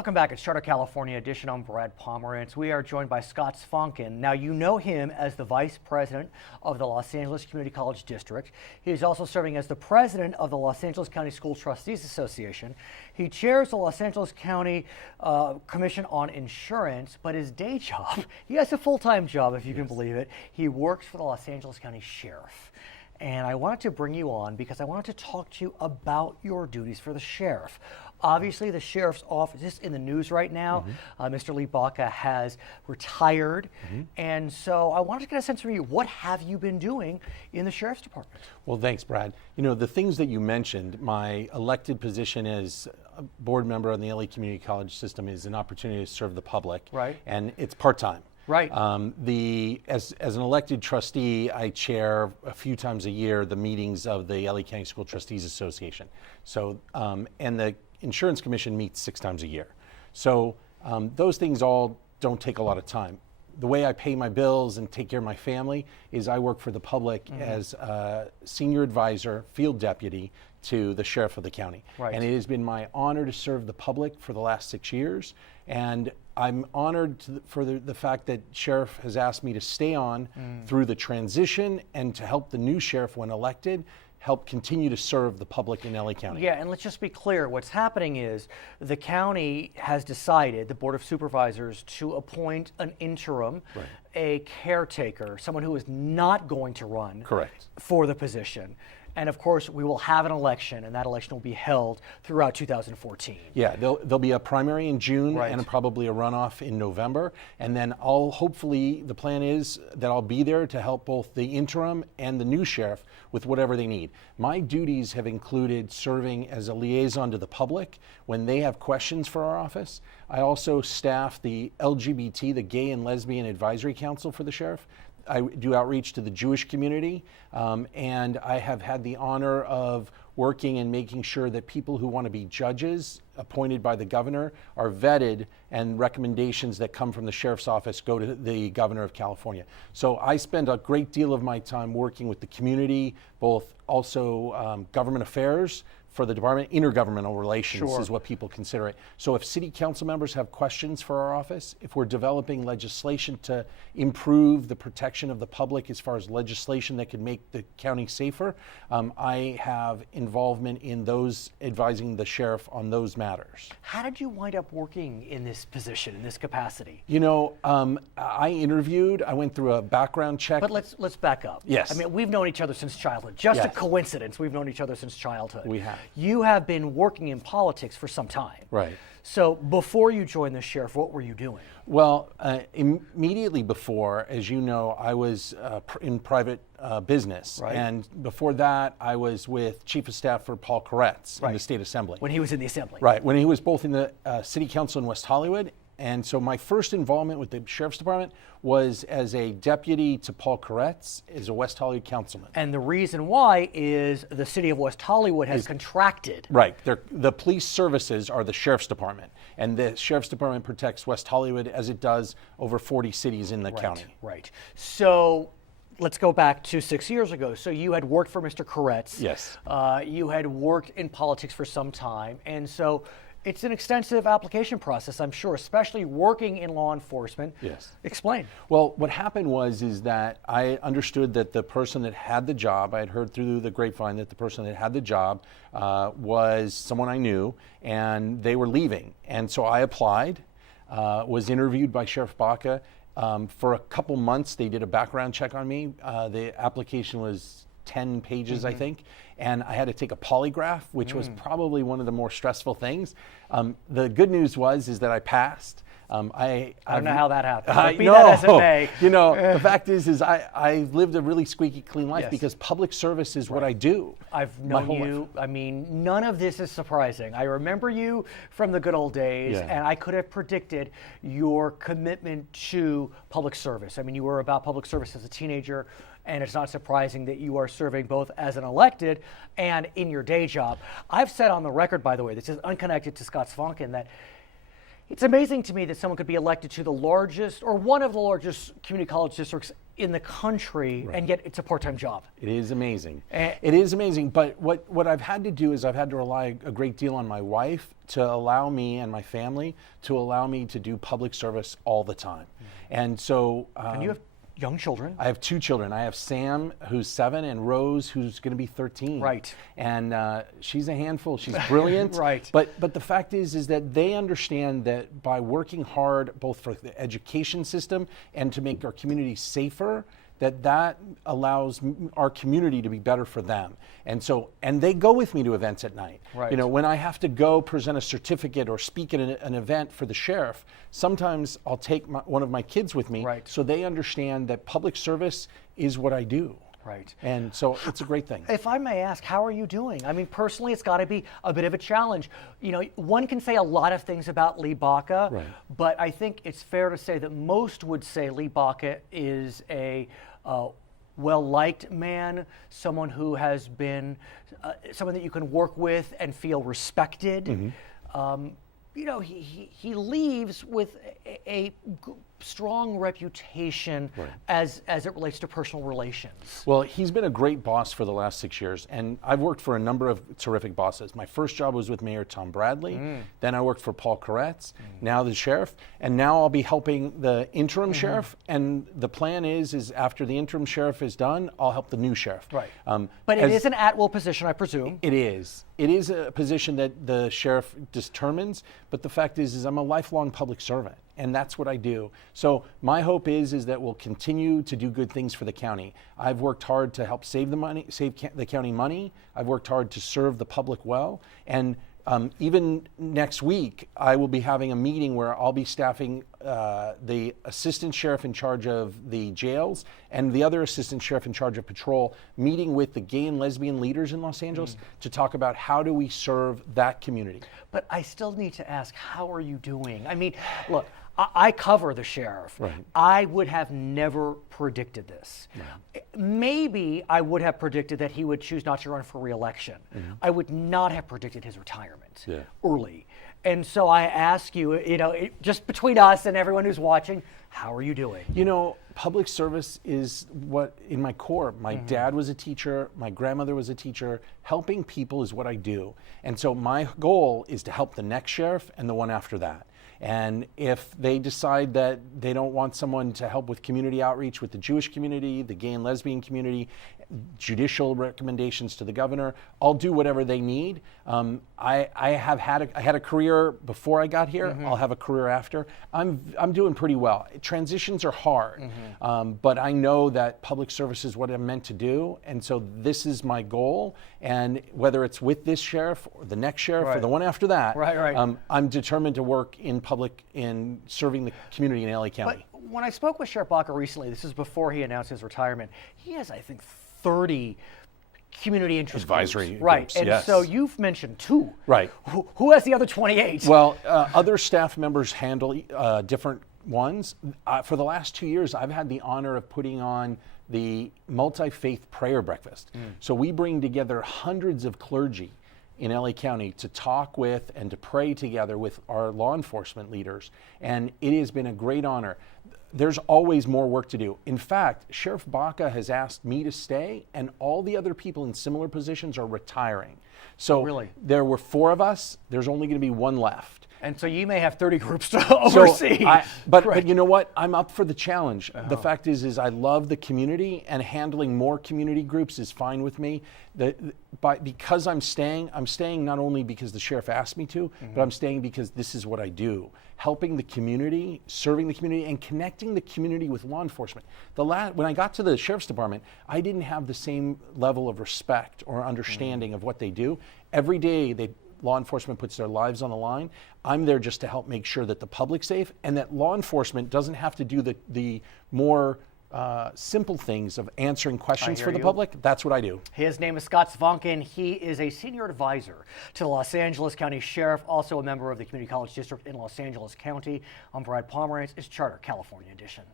Welcome back. It's Charter California Edition. I'm Brad Pomerance. We are joined by Scott Svonkin. Now, you know him as the Vice President of the Los Angeles Community College District. He is also serving as the President of the Los Angeles County School Trustees Association. He chairs the Los Angeles County Commission on Insurance, but his day job, he has a full-time job, if you can believe it. He works for the Los Angeles County Sheriff. And I wanted to bring you on because I wanted to talk to you about your duties for the sheriff. Obviously, the sheriff's office is in the news right now. Mr. Lee Baca has retired. And so I wanted to get a sense from you, what have you been doing in the sheriff's department? Well, thanks, Brad. You know, the things that you mentioned, my elected position as a board member on the LA Community College system is an opportunity to serve the public. Right. And it's part-time. Right. As an elected trustee, I chair a few times a year the meetings of the LA County School Trustees Association. So, and the Insurance Commission meets 6 times a year. So those things all don't take a lot of time. The way I pay my bills and take care of my family is I work for the public as a senior advisor, field deputy to the sheriff of the county. Right. And it has been my honor to serve the public for the last 6 years. And I'm honored for the fact that Sheriff has asked me to stay on through the transition and to help the new sheriff, when elected, help continue to serve the public in LA County. Yeah, and let's just be clear. What's happening is the county has decided, the Board of Supervisors, to appoint an interim, a caretaker, someone who is not going to run for the position. And of course, we will have an election, and that election will be held throughout 2014. Yeah, there'll be a primary in June and probably a runoff in November. And then hopefully, the plan is that I'll be there to help both the interim and the new sheriff with whatever they need. My duties have included serving as a liaison to the public when they have questions for our office. I also staff the LGBT, the Gay and Lesbian Advisory Council for the sheriff. I do outreach to the Jewish community, and I have had the honor of working and making sure that people who want to be judges appointed by the governor are vetted, and recommendations that come from the sheriff's office go to the governor of California. So I spend a great deal of my time working with the community, both also government affairs for the department. Intergovernmental relations is what people consider it. So if city council members have questions for our office, if we're developing legislation to improve the protection of the public as far as legislation that could make the county safer, I have involvement in those, advising the sheriff on those matters. How did you wind up working in this position, in this capacity? You know, I interviewed, I went through a background check. But let's back up. Yes. I mean, we've known each other since childhood. Just a coincidence, we've known each other since childhood. We have. You have been working in politics for some time. Right. So before you joined the sheriff, what were you doing? Well, immediately before, as you know, I was in private business. Right. And before that, I was with Chief of Staff for Paul Koretz in the State Assembly. When he was in the Assembly. Right, when he was both in the City Council in West Hollywood. And so my first involvement with the Sheriff's Department was as a deputy to Paul Koretz, as a West Hollywood councilman. And the reason why is the city of West Hollywood has contracted. Right. The police services are the Sheriff's Department. And the Sheriff's Department protects West Hollywood as it does over 40 cities in the county. Right. So let's go back to 6 years ago. So you had worked for Mr. Koretz. Yes. You had worked in politics for some time. And so it's an extensive application process, I'm sure, especially working in law enforcement. Yes. Explain. Well, what happened was that I understood that the person that had the job, I had heard through the grapevine that the person that had the job was someone I knew, and they were leaving. And so I applied, was interviewed by Sheriff Baca. For a couple months, they did a background check on me. The application was 10 pages, I think, and I had to take a polygraph, which was probably one of the more stressful things. The good news is that I passed. I don't know how that happened. That as it may. You know, the fact is I lived a really squeaky clean life because public service is what I do. I've known you. I mean, none of this is surprising. I remember you from the good old days, and I could have predicted your commitment to public service. I mean, you were about public service as a teenager, and it's not surprising that you are serving both as an elected and in your day job. I've said on the record, by the way, this is unconnected to Scott Svonkin, that it's amazing to me that someone could be elected to the largest or one of the largest community college districts in the country, and yet it's a part-time job. It is amazing. It is amazing. But what I've had to do is I've had to rely a great deal on my wife to allow me and my family to allow me to do public service all the time. And so... and you have young children? I have 2 children. I have Sam, who's 7, and Rose, who's going to be 13. Right. And she's a handful. She's brilliant. Right. But the fact is that they understand that by working hard, both for the education system and to make our community safer, that allows our community to be better for them. And they go with me to events at night. Right. You know, when I have to go present a certificate or speak at an event for the sheriff, sometimes I'll take one of my kids with me, so they understand that public service is what I do. Right. And so it's a great thing. If I may ask, how are you doing? I mean, personally, it's got to be a bit of a challenge. You know, one can say a lot of things about Lee Baca, but I think it's fair to say that most would say Lee Baca is a well-liked man, someone who has been, someone that you can work with and feel respected. You know, he leaves with a strong reputation as it relates to personal relations. Well, he's been a great boss for the last 6 years, and I've worked for a number of terrific bosses. My first job was with Mayor Tom Bradley, then I worked for Paul Koretz, now the sheriff, and now I'll be helping the interim sheriff, and the plan is after the interim sheriff is done, I'll help the new sheriff. Right. But it is an at-will position, I presume. It is. It is a position that the sheriff determines, but the fact is I'm a lifelong public servant, and that's what I do. So my hope is that we'll continue to do good things for the county. I've worked hard to help save the county money. I've worked hard to serve the public well, and even next week, I will be having a meeting where I'll be staffing the assistant sheriff in charge of the jails and the other assistant sheriff in charge of patrol, meeting with the gay and lesbian leaders in Los Angeles to talk about how do we serve that community. But I still need to ask, how are you doing? I mean, look, I cover the sheriff. I would have never predicted this. Maybe I would have predicted that he would choose not to run for re-election. I would not have predicted his retirement early. And so I ask you, you know, just between us and everyone who's watching, how are you doing? You know, public service is what, in my core, my dad was a teacher, my grandmother was a teacher. Helping people is what I do. And so my goal is to help the next sheriff and the one after that. And if they decide that they don't want someone to help with community outreach with the Jewish community, the gay and lesbian community, judicial recommendations to the governor, I'll do whatever they need. I had a career before I got here. I'll have a career after. I'm doing pretty well. Transitions are hard, but I know that public service is what I'm meant to do, and so this is my goal. And whether it's with this sheriff or the next sheriff or the one after that, I'm determined to work in serving the community in LA County. But when I spoke with Sheriff Baca recently, this is before he announced his retirement, he has, I think, 30 community interest advisory groups. Right. And so you've mentioned 2. Right. Who has the other 28? Well, other staff members handle different ones. For the last 2 years, I've had the honor of putting on the multi-faith prayer breakfast. So we bring together hundreds of clergy in LA County to talk with and to pray together with our law enforcement leaders. And it has been a great honor. There's always more work to do. In fact, Sheriff Baca has asked me to stay, and all the other people in similar positions are retiring. So there were 4 of us. There's only going to be 1 left. And so you may have 30 groups to oversee. But you know what? I'm up for the challenge. The fact is I love the community, and handling more community groups is fine with me. Because I'm staying not only because the sheriff asked me to, but I'm staying because this is what I do. Helping the community, serving the community, and connecting the community with law enforcement. When I got to the sheriff's department, I didn't have the same level of respect or understanding of what they do. Every day law enforcement puts their lives on the line. I'm there just to help make sure that the public's safe and that law enforcement doesn't have to do the more simple things of answering questions for the public. That's what I do. His name is Scott Svonkin. He is a senior advisor to the Los Angeles County Sheriff, also a member of the Community College District in Los Angeles County. I'm Brad Pomerance. It's Charter California Edition.